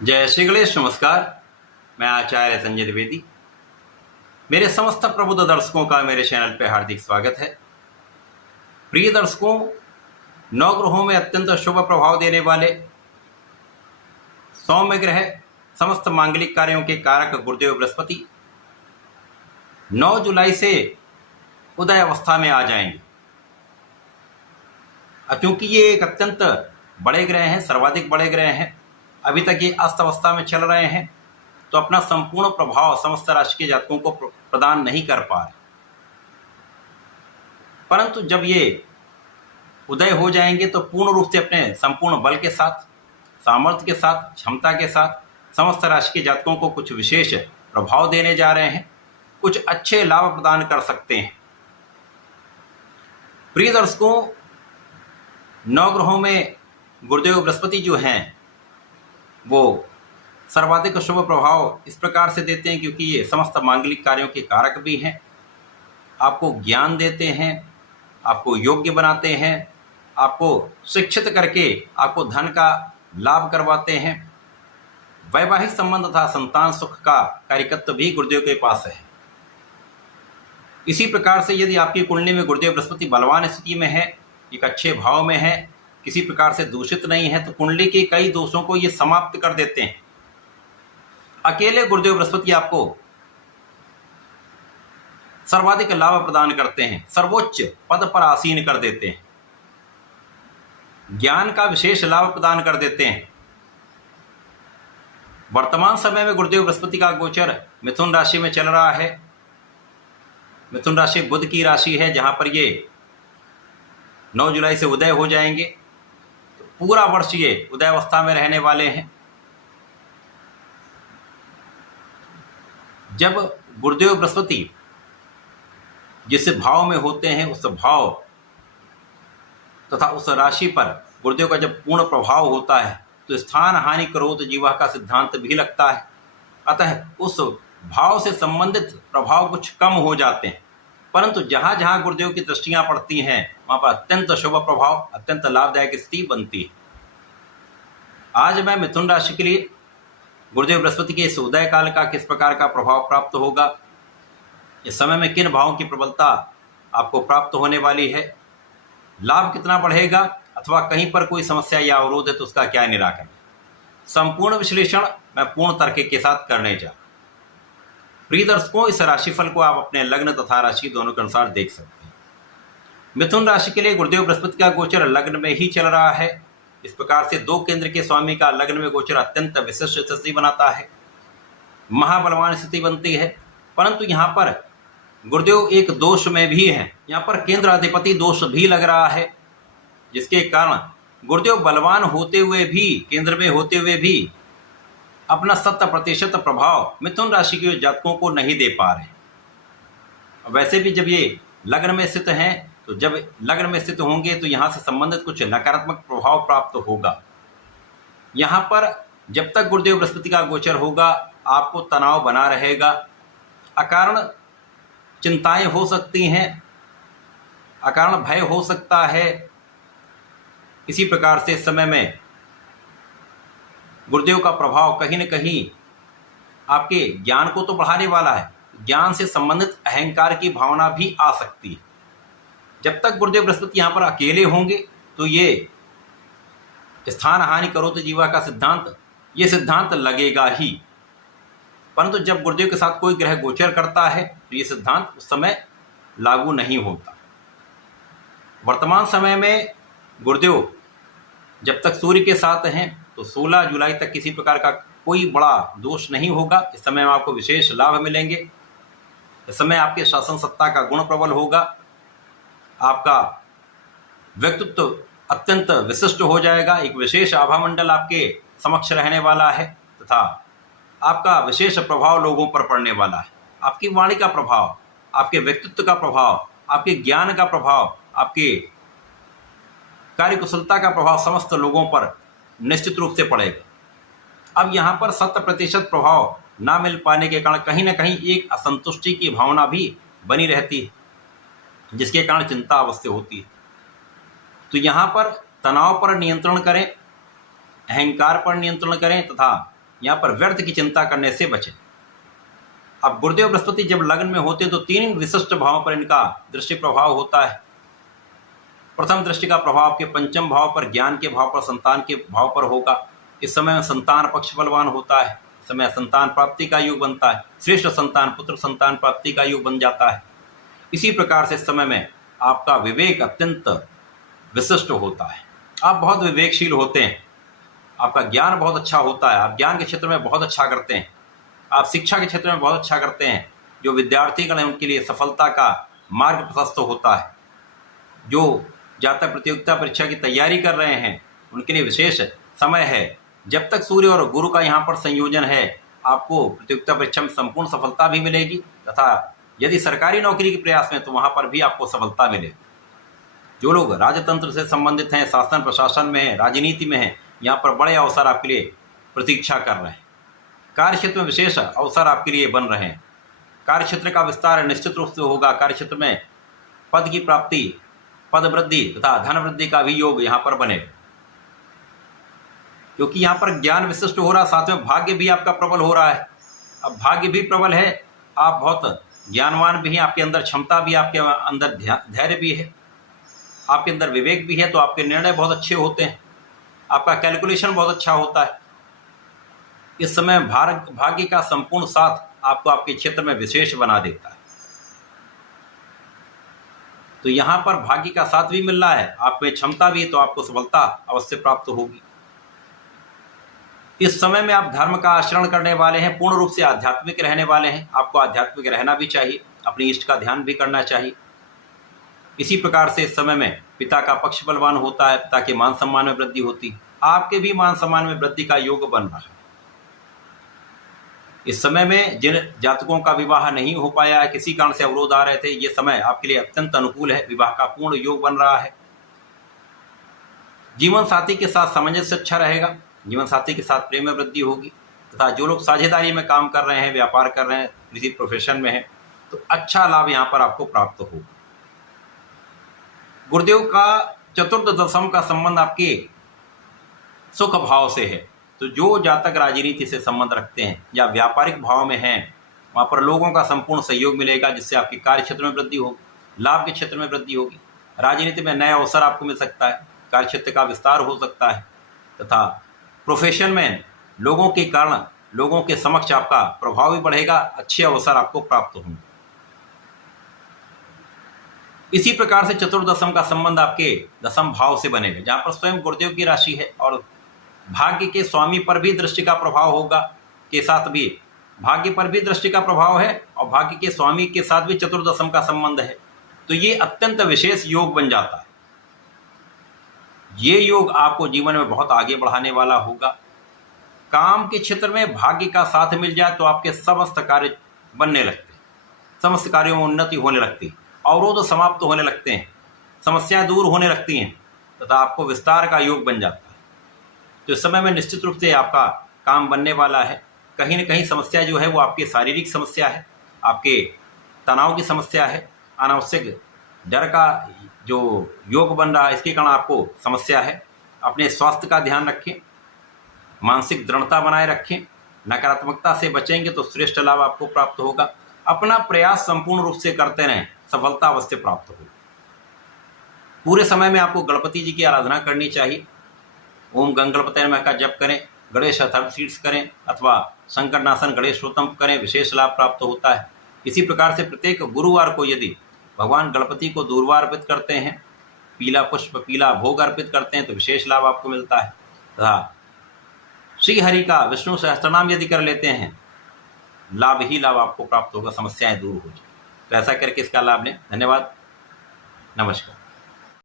जय श्री गणेश। नमस्कार। मैं आचार्य संजय द्विवेदी। मेरे समस्त प्रबुद्ध दर्शकों का मेरे चैनल पर हार्दिक स्वागत है। प्रिय दर्शकों, नवग्रहों में अत्यंत शुभ प्रभाव देने वाले सौम्य ग्रह, समस्त मांगलिक कार्यों के कारक गुरुदेव बृहस्पति 9 जुलाई से उदय अवस्था में आ जाएंगे। क्योंकि ये एक अत्यंत बड़े ग्रह हैं, सर्वाधिक बड़े ग्रह हैं, अभी तक ये अस्त अवस्था में चल रहे हैं, तो अपना संपूर्ण प्रभाव समस्त राशि के जातकों को प्रदान नहीं कर पा रहे। परंतु जब ये उदय हो जाएंगे तो पूर्ण रूप से अपने संपूर्ण बल के साथ, सामर्थ्य के साथ, क्षमता के साथ समस्त राशि के जातकों को कुछ विशेष प्रभाव देने जा रहे हैं, कुछ अच्छे लाभ प्रदान कर सकते हैं। प्रिय दर्शकों, नवग्रहों में गुरुदेव बृहस्पति जो हैं वो सर्वाधिक शुभ प्रभाव इस प्रकार से देते हैं क्योंकि ये समस्त मांगलिक कार्यों के कारक भी हैं। आपको ज्ञान देते हैं, आपको योग्य बनाते हैं, आपको शिक्षित करके आपको धन का लाभ करवाते हैं। वैवाहिक संबंध तथा संतान सुख का कार्यकत्व भी गुरुदेव के पास है। इसी प्रकार से यदि आपकी कुंडली में गुरुदेव बृहस्पति बलवान स्थिति में है, एक अच्छे भाव में है, किसी प्रकार से दूषित नहीं है, तो कुंडली के कई दोषों को ये समाप्त कर देते हैं। अकेले गुरुदेव बृहस्पति आपको सर्वाधिक लाभ प्रदान करते हैं, सर्वोच्च पद पर आसीन कर देते हैं, ज्ञान का विशेष लाभ प्रदान कर देते हैं। वर्तमान समय में गुरुदेव बृहस्पति का गोचर मिथुन राशि में चल रहा है। मिथुन राशि बुध की राशि है, जहां पर ये 9 जुलाई से उदय हो जाएंगे। तो पूरा वर्ष ये उदय अवस्था में रहने वाले हैं। जब गुरुदेव बृहस्पति जिस भाव में होते हैं उस भाव तथा उस राशि पर गुरुदेव का जब पूर्ण प्रभाव होता है तो स्थान हानि करोत जीवा का सिद्धांत भी लगता है। अतः उस भाव से संबंधित प्रभाव कुछ कम हो जाते हैं, परंतु जहां जहां गुरुदेव की दृष्टियां पड़ती हैं वहां पर अत्यंत शुभ प्रभाव, अत्यंत लाभदायक स्थिति बनती है। आज मैं मिथुन राशि के लिए गुरुदेव बृहस्पति के इस उदय काल का किस प्रकार का प्रभाव प्राप्त होगा, इस समय में किन भावों की प्रबलता आपको प्राप्त होने वाली है, लाभ कितना बढ़ेगा अथवा कहीं पर कोई समस्या या अवरोध है तो उसका क्या निराकरण, संपूर्ण विश्लेषण मैं पूर्ण तर्क के साथ करने जा रहा हूं। प्रिय दर्शकों, इस राशिफल को आप अपने लग्न तथा राशि दोनों के अनुसार देख सकते हैं। मिथुन राशि के लिए गुरुदेव बृहस्पति का गोचर लग्न में ही चल रहा है। इस प्रकार से 2 केंद्र के स्वामी का लग्न में गोचर अत्यंत विशिष्ट स्थिति बनाता है, महाबलवान स्थिति बनती है। परंतु यहाँ पर गुरुदेव एक दोष में भी है, यहाँ पर केंद्र अधिपति दोष भी लग रहा है, जिसके कारण गुरुदेव बलवान होते हुए भी, केंद्र में होते हुए भी अपना 100% प्रभाव मिथुन राशि के जातकों को नहीं दे पा रहे। वैसे भी जब ये लग्न में स्थित हैं तो जब लग्न में स्थित होंगे तो यहाँ से संबंधित कुछ नकारात्मक प्रभाव प्राप्त होगा। यहाँ पर जब तक गुरुदेव बृहस्पति का गोचर होगा आपको तनाव बना रहेगा, अकारण चिंताएं हो सकती हैं, अकारण भय हो सकता है। इसी प्रकार से इस समय में गुरुदेव का प्रभाव कहीं न कहीं आपके ज्ञान को तो बढ़ाने वाला है, ज्ञान से संबंधित अहंकार की भावना भी आ सकती है। जब तक गुरुदेव बृहस्पति यहाँ पर अकेले होंगे तो ये स्थान हानि करो तो जीवा का सिद्धांत, ये सिद्धांत लगेगा ही। परंतु जब गुरुदेव के साथ कोई ग्रह गोचर करता है तो ये सिद्धांत उस समय लागू नहीं होता। वर्तमान समय में गुरुदेव जब तक सूर्य के साथ हैं तो 16 जुलाई तक किसी प्रकार का कोई बड़ा दोष नहीं होगा। इस समय में आपको विशेष लाभ मिलेंगे। इस समय आपके शासन सत्ता का गुण प्रबल होगा, आपका व्यक्तित्व अत्यंत विशिष्ट हो जाएगा, एक विशेष आभा मंडल आपके समक्ष रहने वाला है तथा आपका विशेष प्रभाव लोगों पर पड़ने वाला है। आपकी वाणी का प्रभाव, आपके व्यक्तित्व का प्रभाव, आपके ज्ञान का प्रभाव, आपके कार्यकुशलता का प्रभाव समस्त लोगों पर निश्चित रूप से पड़ेगा। अब यहाँ पर 100% प्रभाव ना मिल पाने के कारण कहीं ना कहीं एक असंतुष्टि की भावना भी बनी रहती है, जिसके कारण चिंता अवश्य होती है। तो यहाँ पर तनाव पर नियंत्रण करें, अहंकार पर नियंत्रण करें तथा यहाँ पर व्यर्थ की चिंता करने से बचें। अब गुरुदेव बृहस्पति जब लग्न में होते हैं तो 3 विशिष्ट भावों पर इनका दृष्टि प्रभाव होता है। प्रथम दृष्टि का प्रभाव के पंचम भाव पर, ज्ञान के भाव पर, संतान के भाव पर होगा। इस समय में संतान पक्ष बलवान होता है। इस समय संतान प्राप्ति का योग बनता है। श्रेष्ठ संतान, पुत्र संतान प्राप्ति का योग बन जाता है। इसी प्रकार से इस समय में आपका विवेक अत्यंत विशिष्ट होता है। आप बहुत विवेकशील होते हैं। आपका ज्ञान बहुत अच्छा होता है। आप ज्ञान के क्षेत्र में बहुत अच्छा करते हैं। आप शिक्षा के क्षेत्र में बहुत अच्छा करते हैं। जो विद्यार्थीगण हैं उनके लिए सफलता का मार्ग प्रशस्त होता है। जो जातक प्रतियोगिता परीक्षा की तैयारी कर रहे हैं उनके लिए विशेष समय है। जब तक सूर्य और गुरु का यहाँ पर संयोजन है, आपको प्रतियोगिता परीक्षा में संपूर्ण सफलता भी मिलेगी, तथा यदि सरकारी नौकरी के प्रयास में तो वहाँ पर भी आपको सफलता मिलेगी। जो लोग राजतंत्र से संबंधित हैं, शासन प्रशासन में हैं, राजनीति में हैं, यहाँ पर बड़े अवसर आपके लिए प्रतीक्षा कर रहे हैं। कार्य क्षेत्र में विशेष अवसर आपके लिए बन रहे हैं। कार्य क्षेत्र का विस्तार निश्चित रूप से होगा। कार्य क्षेत्र में पद की प्राप्ति, पद वृद्धि तथा धन वृद्धि का भी योग यहाँ पर बने, क्योंकि यहाँ पर ज्ञान विशिष्ट हो रहा, साथ में भाग्य भी आपका प्रबल हो रहा है। अब भाग्य भी प्रबल है, आप बहुत ज्ञानवान भी हैं, आपके अंदर क्षमता भी, आपके अंदर धैर्य भी है, आपके अंदर विवेक भी है, तो आपके निर्णय बहुत अच्छे होते हैं। आपका कैलकुलेशन बहुत अच्छा होता है। इस समय भाग्य का संपूर्ण साथ आपको आपके क्षेत्र में विशेष बना देता है। तो यहाँ पर भाग्य का साथ भी मिल रहा है, आप में क्षमता भी है, तो आपको सफलता अवश्य प्राप्त होगी। इस समय में आप धर्म का आचरण करने वाले हैं, पूर्ण रूप से आध्यात्मिक रहने वाले हैं। आपको आध्यात्मिक रहना भी चाहिए, अपनी इष्ट का ध्यान भी करना चाहिए। इसी प्रकार से इस समय में पिता का पक्ष बलवान होता है, पिता के मान सम्मान में वृद्धि होती है। आपके भी मान सम्मान में वृद्धि का योग बन रहा है। इस समय में जिन जातकों का विवाह नहीं हो पाया है, किसी कारण से अवरोध आ रहे थे, ये समय आपके लिए अत्यंत अनुकूल है। विवाह का पूर्ण योग बन रहा है। जीवन साथी के साथ सामंजस्य अच्छा रहेगा। जीवन साथी के साथ प्रेम में वृद्धि होगी, तथा जो लोग साझेदारी में काम कर रहे हैं, व्यापार कर रहे हैं, किसी प्रोफेशन में है, तो अच्छा लाभ यहाँ पर आपको प्राप्त होगा। गुरुदेव का चतुर्थ दशम का संबंध आपके सुख भाव से है। तो जो जातक राजनीति से संबंध रखते हैं या व्यापारिक भाव में हैं, वहाँ पर लोगों का संपूर्ण सहयोग मिलेगा, जिससे आपके कार्य क्षेत्र में वृद्धि होगी, लाभ के क्षेत्र में वृद्धि होगी। राजनीति में नए अवसर आपको मिल सकता है, कार्य क्षेत्र का विस्तार हो सकता है, तथा प्रोफेशन में लोगों के कारण लोगों के समक्ष आपका प्रभाव भी बढ़ेगा, अच्छे अवसर आपको प्राप्त होंगे। इसी प्रकार से चतुर्दशम का संबंध आपके दशम भाव से बनेगा, जहाँ पर स्वयं गुरुदेव की राशि है और भाग्य के स्वामी पर भी दृष्टि का प्रभाव होगा। के साथ भी भाग्य पर भी दृष्टि का प्रभाव है और भाग्य के स्वामी के साथ भी चतुर्दशम का संबंध है। तो ये अत्यंत विशेष योग बन जाता है। ये योग आपको जीवन में बहुत आगे बढ़ाने वाला होगा। काम के क्षेत्र में भाग्य का साथ मिल जाए तो आपके समस्त कार्य बनने लगते हैं, समस्त कार्यों में उन्नति होने लगती है, अवरोध समाप्त होने लगते हैं, समस्याएं दूर होने लगती हैं, तथा आपको विस्तार का योग बन जाता है। तो इस समय में निश्चित रूप से आपका काम बनने वाला है। कहीं न कहीं समस्या जो है वो आपकी शारीरिक समस्या है, आपके तनाव की समस्या है, अनावश्यक डर का जो योग बन रहा है इसके कारण आपको समस्या है। अपने स्वास्थ्य का ध्यान रखें, मानसिक दृढ़ता बनाए रखें, नकारात्मकता से बचेंगे तो श्रेष्ठ लाभ आपको प्राप्त होगा। अपना प्रयास संपूर्ण रूप से करते रहें, सफलता अवश्य प्राप्त होगी। पूरे समय में आपको गणपति जी की आराधना करनी चाहिए। ओम गंग गणपतये नमः का जप करें, गणेश अथर्वशीर्ष करें अथवा संकटनाशन गणेश स्तोत्रम करें, विशेष लाभ प्राप्त होता है। इसी प्रकार से प्रत्येक गुरुवार को यदि भगवान गणपति को दूर्वा अर्पित करते हैं, पीला पुष्प, पीला भोग अर्पित करते हैं तो विशेष लाभ आपको मिलता है। तथा श्री हरि का विष्णु सहस्त्रनाम यदि कर लेते हैं, लाभ ही लाभ आपको प्राप्त होगा, समस्याएं दूर हो जाए। तो ऐसा करके इसका लाभ लें। धन्यवाद, नमस्कार।